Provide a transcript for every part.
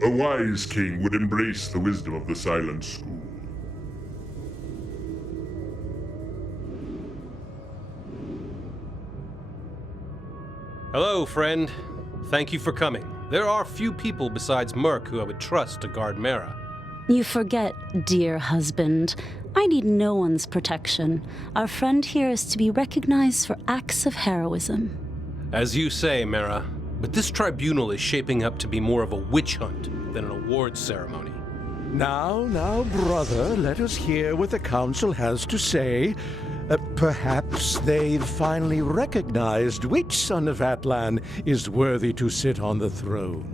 A wise king would embrace the wisdom of the Silent School. Hello, friend. Thank you for coming. There are few people besides Merc who I would trust to guard Mara. You forget, dear husband. I need no one's protection. Our friend here is to be recognized for acts of heroism. As you say, Mara, but this tribunal is shaping up to be more of a witch hunt than an awards ceremony. Now, brother, let us hear what the council has to say. Perhaps they've finally recognized which son of Atlan is worthy to sit on the throne.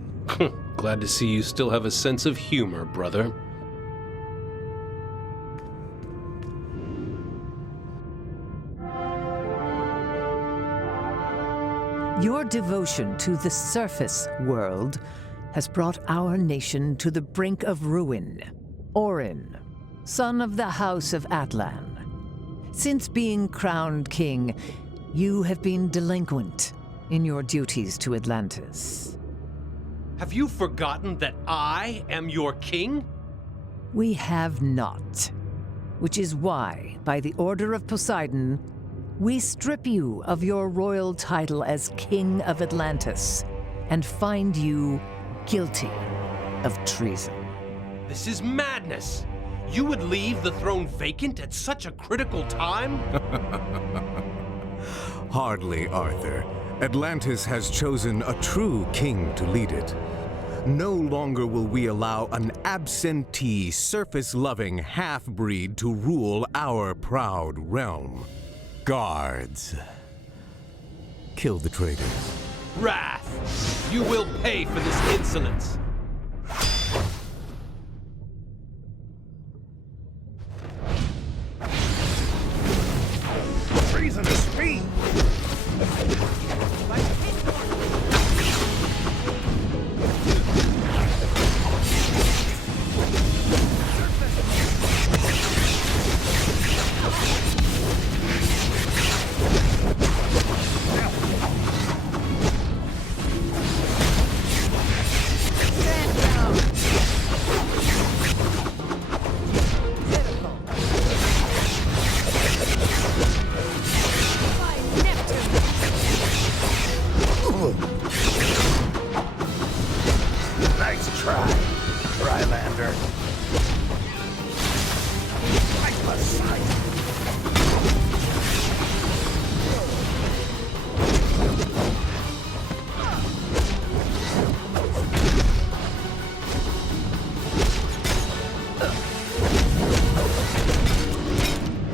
Glad to see you still have a sense of humor, brother. Your devotion to the surface world has brought our nation to the brink of ruin. Orin, son of the House of Atlan. Since being crowned king, you have been delinquent in your duties to Atlantis. Have you forgotten that I am your king? We have not. Which is why, by the order of Poseidon, we strip you of your royal title as King of Atlantis and find you guilty of treason. This is madness! You would leave the throne vacant at such a critical time? Hardly, Arthur. Atlantis has chosen a true king to lead it. No longer will we allow an absentee, surface-loving half-breed to rule our proud realm. Guards, kill the traitors. Wrath! You will pay for this insolence! Treasonous fiend! Nice try, Rylander. Right beside you.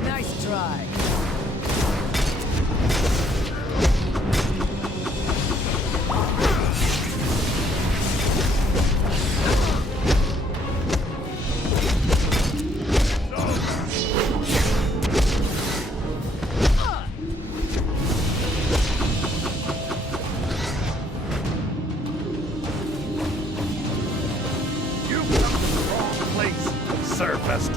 Nice try. You come to the wrong place, Surface.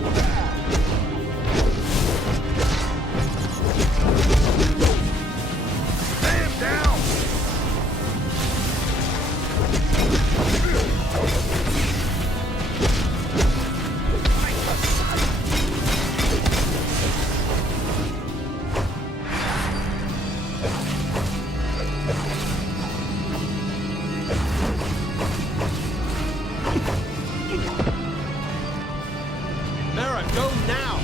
Sarah, go now!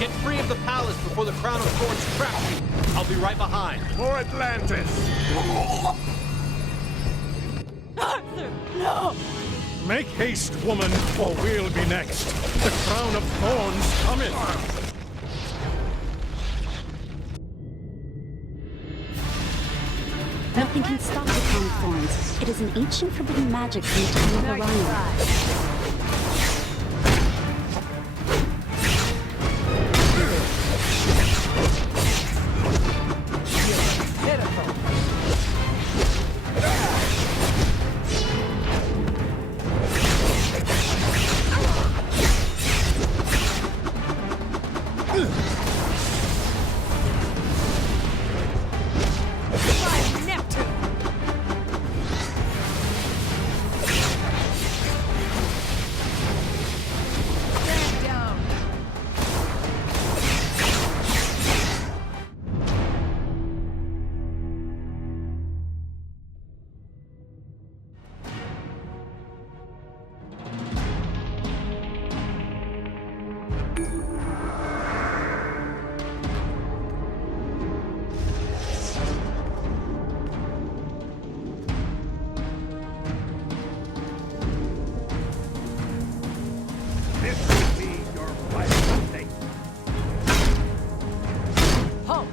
Get free of the palace before the Crown of Thorns traps you. I'll be right behind. For Atlantis! Arthur, no! Make haste, woman, or we'll be next. The crown of thorns cometh. Nothing can stop the Crown of Thorns. It is an ancient forbidden magic from the time of Orion. This will be your final day. Halt!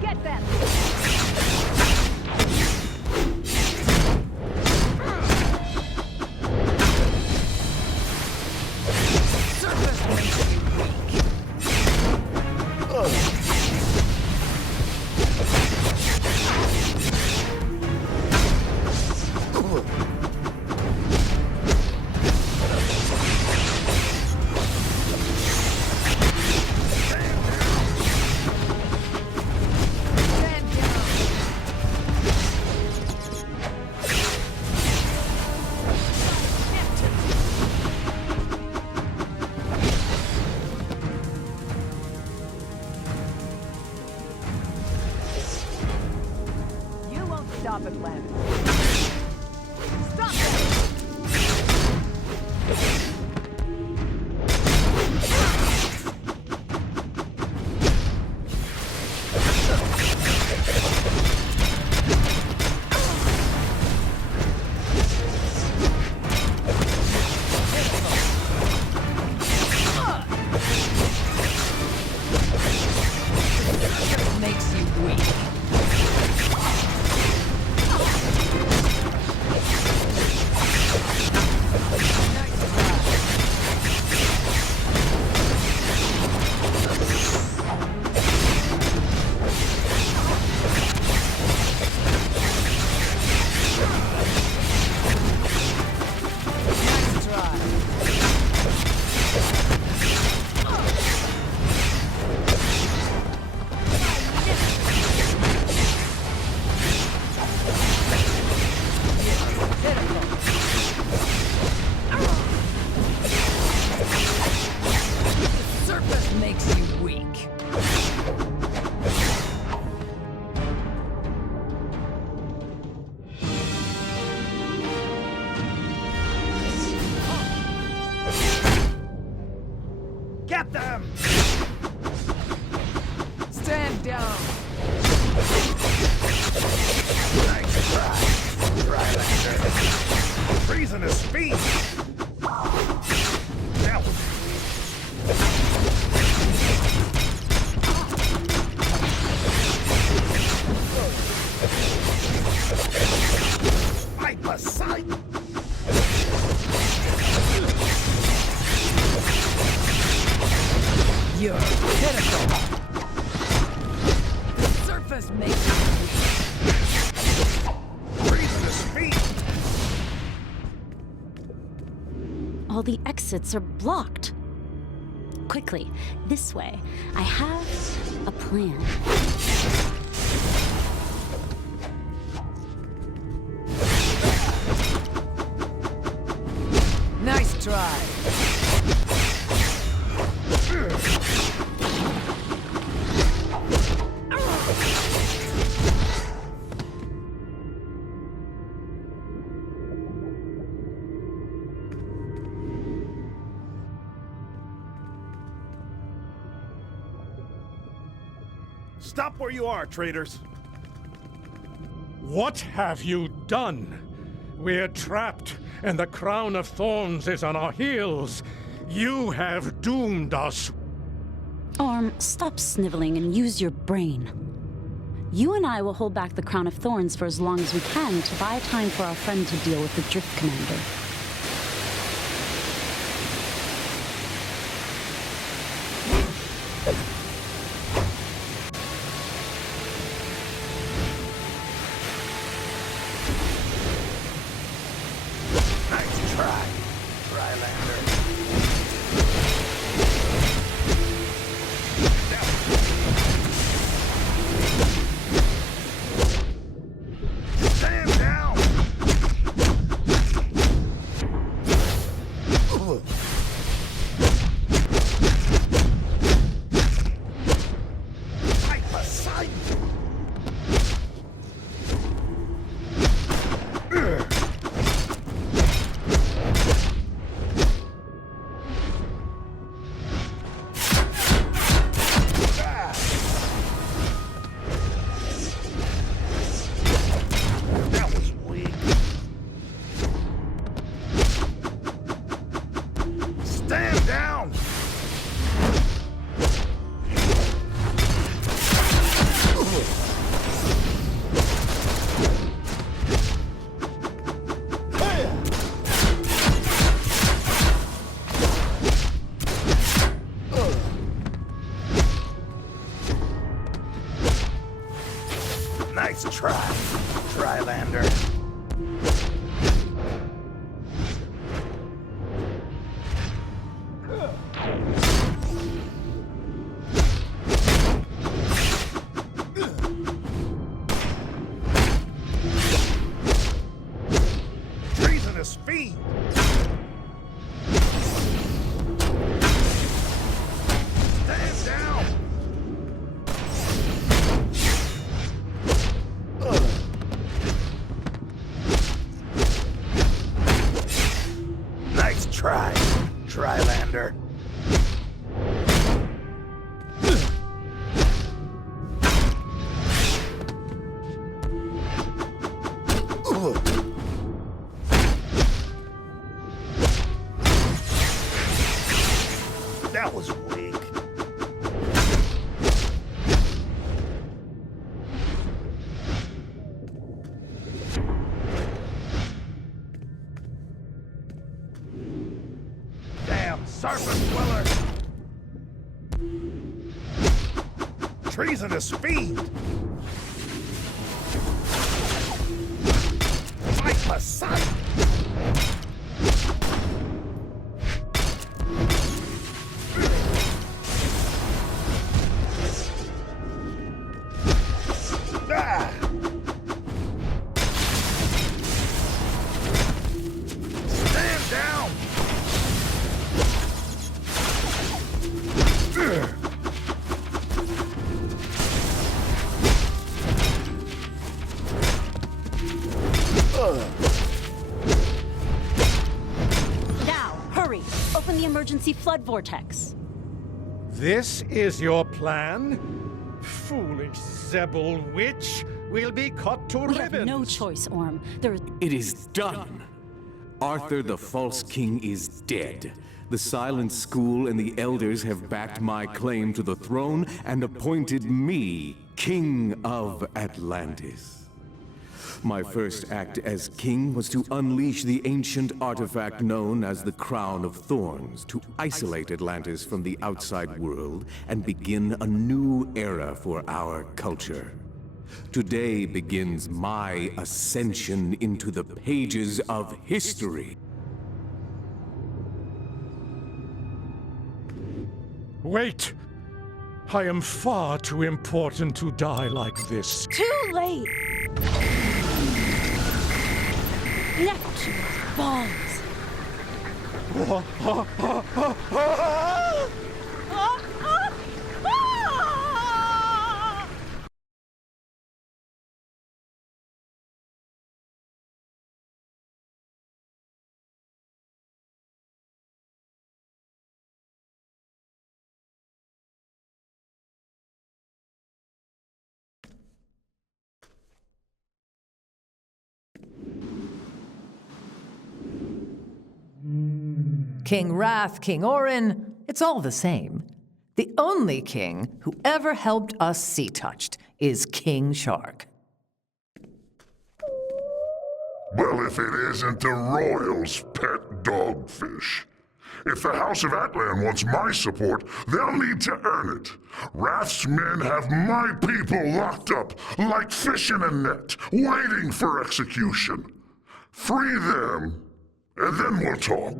Get them! Surface makes you weak. Stand down. You won't stop Atlantis. Stop them! Makes you weak. Nice try. Surface makes you weak. Get them! Stand down. Nice try, Rylander. Treasonous speed! Now, fight Poseidon! You're pitiful. The surface makes you Treasonous speed! All the exits are blocked. Quickly, this way. I have a plan. Nice try. Stop where you are, traitors. What have you done? We're trapped, and the crown of thorns is on our heels. You have doomed us. Orm, stop sniveling and use your brain. You and I will hold back the Crown of Thorns for as long as we can to buy time for our friend to deal with the Drift Commander. Nice try, Drylander. Stand down! Right beside you! That was weak. Stand down! Nice try, Drylander. Treasonous fiend! Stand down! Nice try, Drylander. That was weak. Damn serpent dweller! Treasonous fiend! Fight Poseidon! Ah! Stand down! Now, hurry! Open the emergency flood vortex. This is your plan? Foolish Zeble witch! We'll be cut to We ribbons. have no choice, Orm. There is... It is done. Arthur the False King is dead. The Silent School and the Elders have backed my claim to the throne and appointed me King of Atlantis. My first act as king was to unleash the ancient artifact known as the Crown of Thorns to isolate Atlantis from the outside world and begin a new era for our culture. Today begins my ascension into the pages of history. Wait! I am far too important to die like this. Too late! Neptune's balls! King Wrath, King Orin, it's all the same. The only king who ever helped us see-touched is King Shark. Well, if it isn't the Royals' pet dogfish. If the House of Atlan wants my support, they'll need to earn it. Wrath's men have my people locked up like fish in a net, waiting for execution. Free them, and then we'll talk.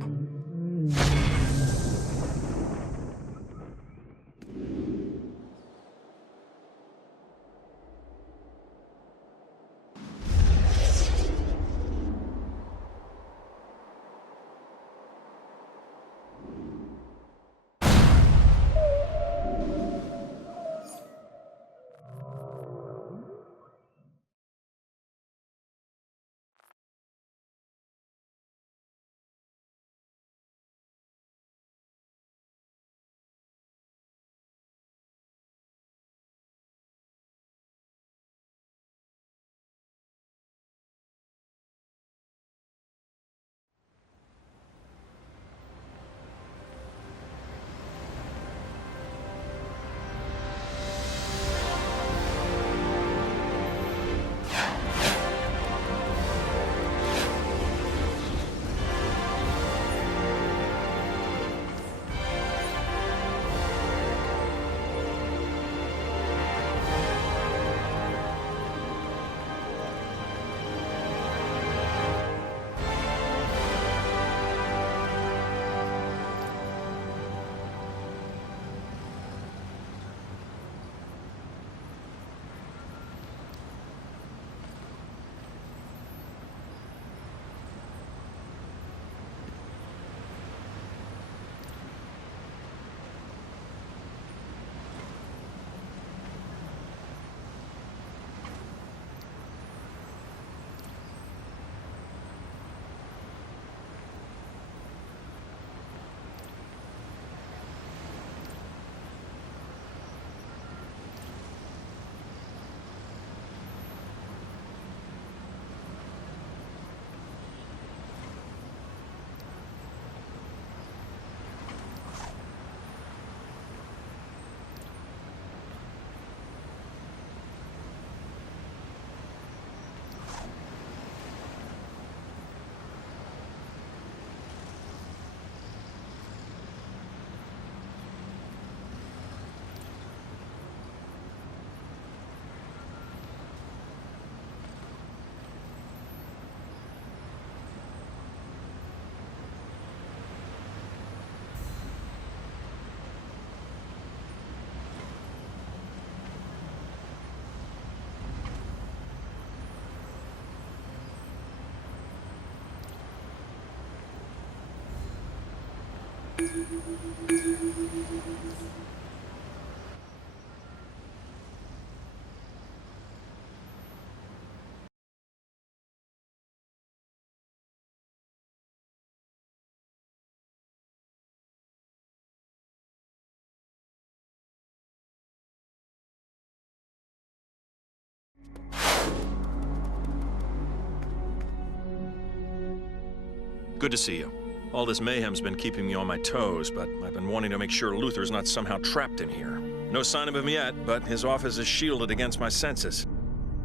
Good to see you. All this mayhem's been keeping me on my toes, but I've been wanting to make sure Luther's not somehow trapped in here. No sign of him yet, but his office is shielded against my senses.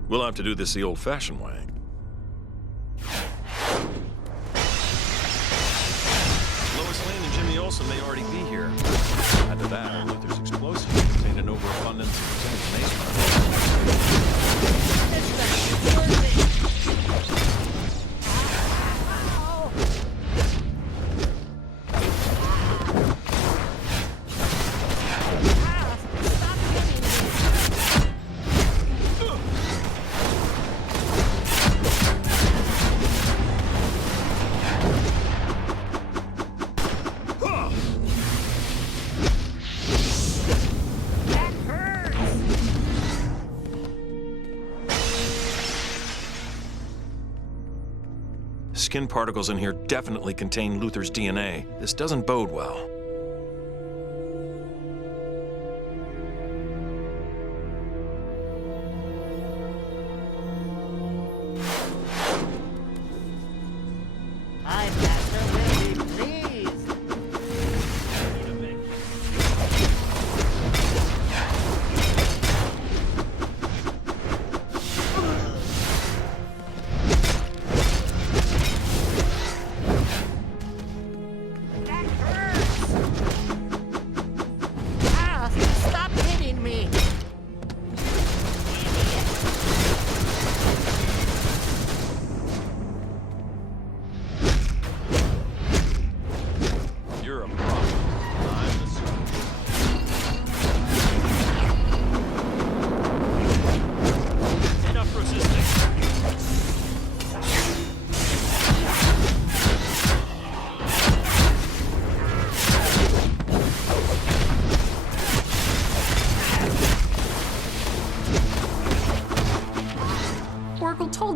We'll have to do this the old-fashioned way. Lois Lane and Jimmy Olsen may already be here. Add to that, Luther's explosive contained an overabundance of percentage mace. Skin particles in here definitely contain Luther's DNA. This doesn't bode well. My master will be pleased.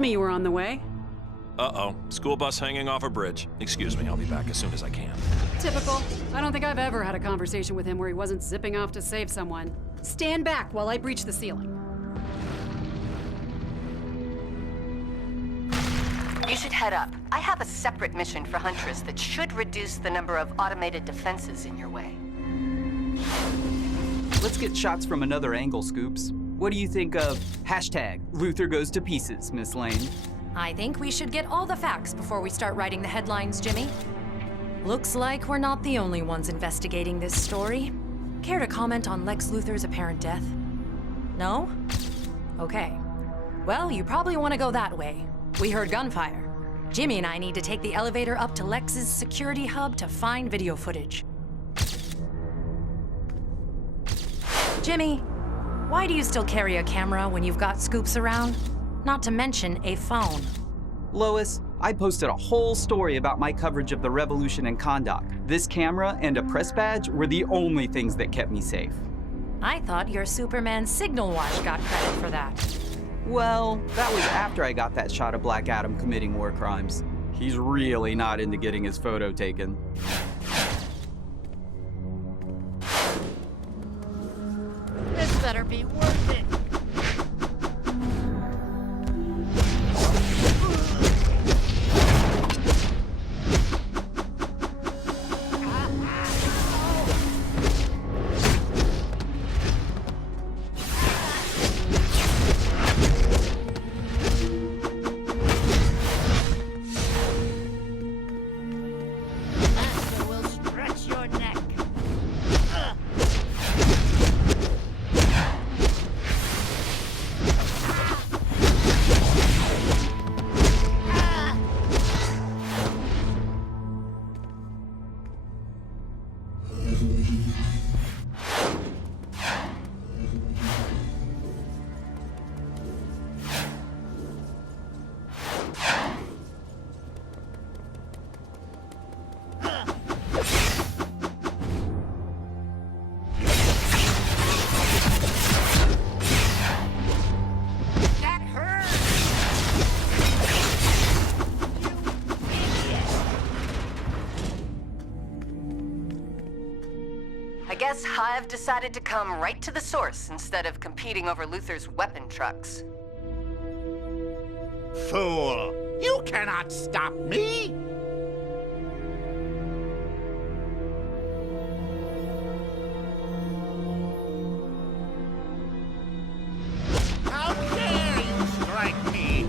me you were on the way. Uh-oh. School bus hanging off a bridge. Excuse me, I'll be back as soon as I can. Typical. I don't think I've ever had a conversation with him where he wasn't zipping off to save someone. Stand back while I breach the ceiling. You should head up. I have a separate mission for Huntress that should reduce the number of automated defenses in your way. Let's get shots from another angle, Scoops. What do you think of hashtag Luther goes to pieces, Miss Lane? I think we should get all the facts before we start writing the headlines, Jimmy. Looks like we're not the only ones investigating this story. Care to comment on Lex Luthor's apparent death? No? Okay. Well, you probably want to go that way. We heard gunfire. Jimmy and I need to take the elevator up to Lex's security hub to find video footage. Jimmy, why do you still carry a camera when you've got Scoops around? Not to mention a phone. Lois, I posted a whole story about my coverage of the revolution in Kahndaq. This camera and a press badge were the only things that kept me safe. I thought your Superman signal watch got credit for that. Well, that was after I got that shot of Black Adam committing war crimes. He's really not into getting his photo taken. This better be worth it. Hive decided to come right to the source instead of competing over Luthor's weapon trucks. Fool! You cannot stop me! How dare you strike me!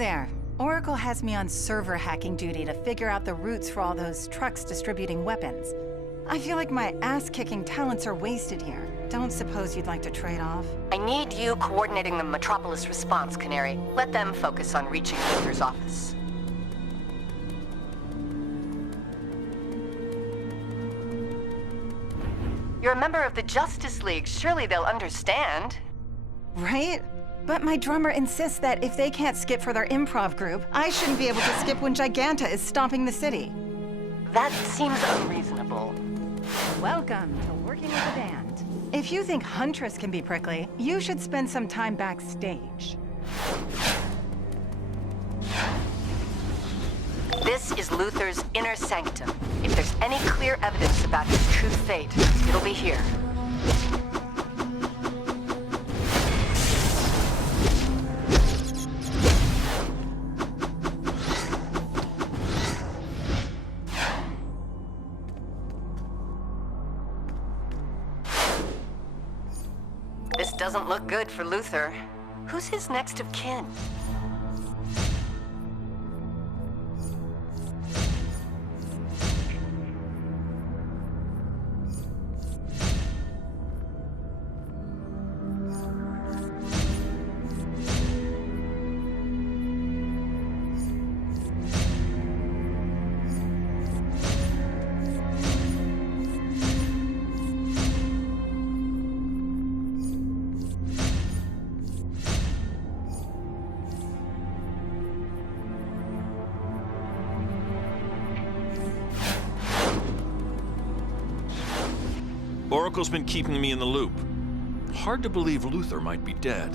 there. Oracle has me on server hacking duty to figure out the routes for all those trucks distributing weapons. I feel like my ass-kicking talents are wasted here. Don't suppose you'd like to trade off? I need you coordinating the Metropolis response, Canary. Let them focus on reaching Luther's office. You're a member of the Justice League. Surely they'll understand. Right? But my drummer insists that if they can't skip for their improv group, I shouldn't be able to skip when Giganta is stomping the city. That seems unreasonable. Welcome to working with a band. If you think Huntress can be prickly, you should spend some time backstage. This is Luther's inner sanctum. If there's any clear evidence about his true fate, it'll be here. This doesn't look good for Luther. Who's his next of kin? Oracle's been keeping me in the loop. Hard to believe Luther might be dead.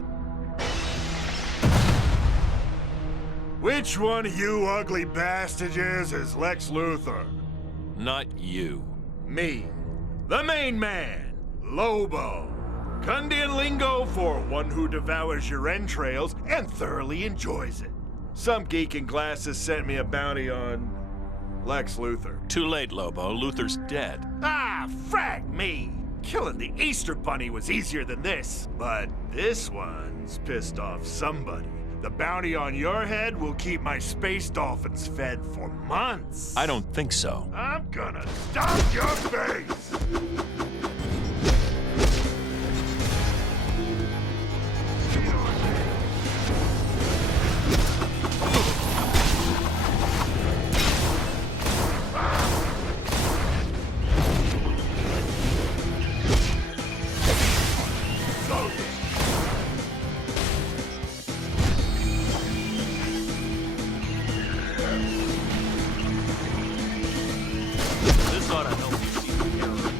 Which one of you ugly bastages is Lex Luthor? Not you. Me. The main man. Lobo. Kundian lingo for one who devours your entrails and thoroughly enjoys it. Some geek in glasses sent me a bounty on Lex Luthor. Too late, Lobo. Luther's dead. Ah, frag me! Killing the Easter Bunny was easier than this. But this one's pissed off somebody. The bounty on your head will keep my space dolphins fed for months. I don't think so. I'm gonna stomp your face! This ought to help you see the error.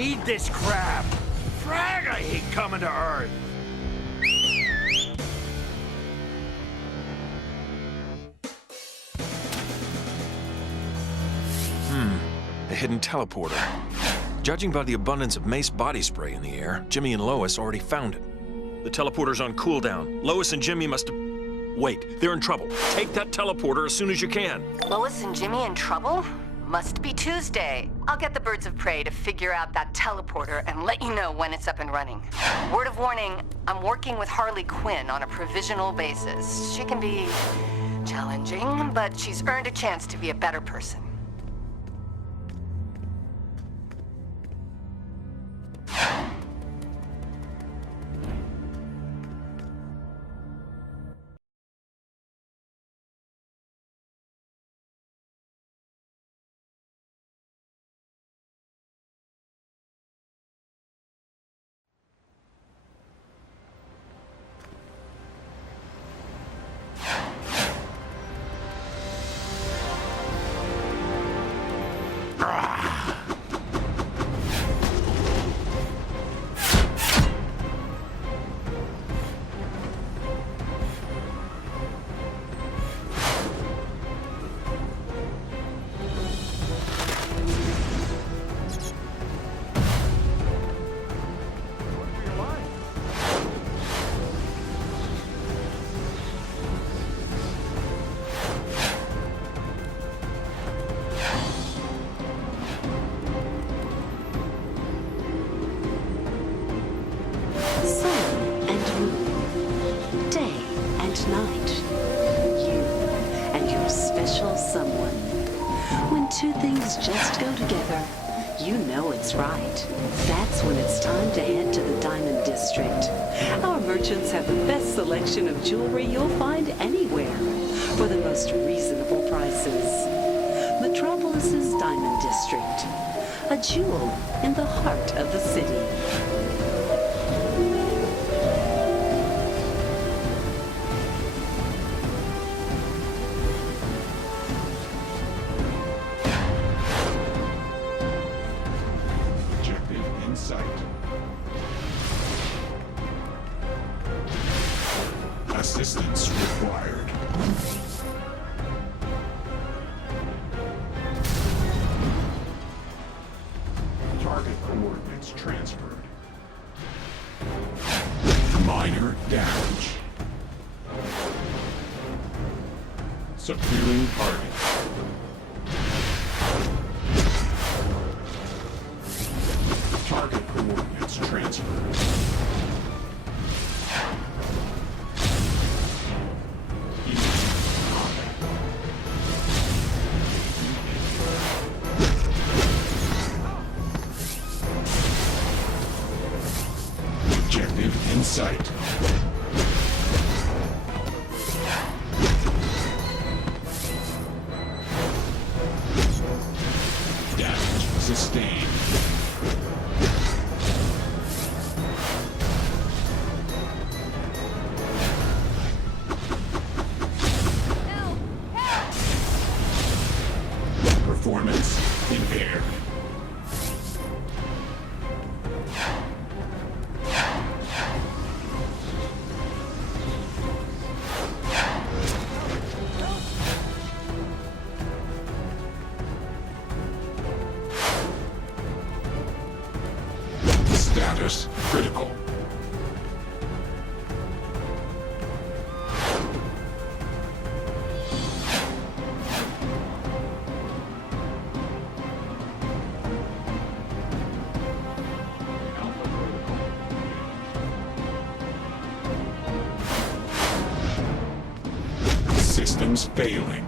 need this crap. Frag, I hate coming to Earth. A hidden teleporter. Judging by the abundance of Mace body spray in the air, Jimmy and Lois already found it. The teleporter's on cooldown. Lois and Jimmy must have... Wait, they're in trouble. Take that teleporter as soon as you can. Lois and Jimmy in trouble? Must be Tuesday. I'll get the birds of prey to figure out that teleporter and let you know when it's up and running. Word of warning, I'm working with Harley Quinn on a provisional basis. She can be challenging, but she's earned a chance to be a better person. Just go together. You know it's right. That's when it's time to head to the Diamond District. Our merchants have the best selection of jewelry you'll find anywhere for the most reasonable prices. Metropolis's Diamond District, a jewel in the heart of the city. Assistance required. Target coordinates transferred. Minor damage. Subduing target. Target coordinates transferred. Objective in sight. Damage sustained. Performance impaired. Status critical. Systems failing.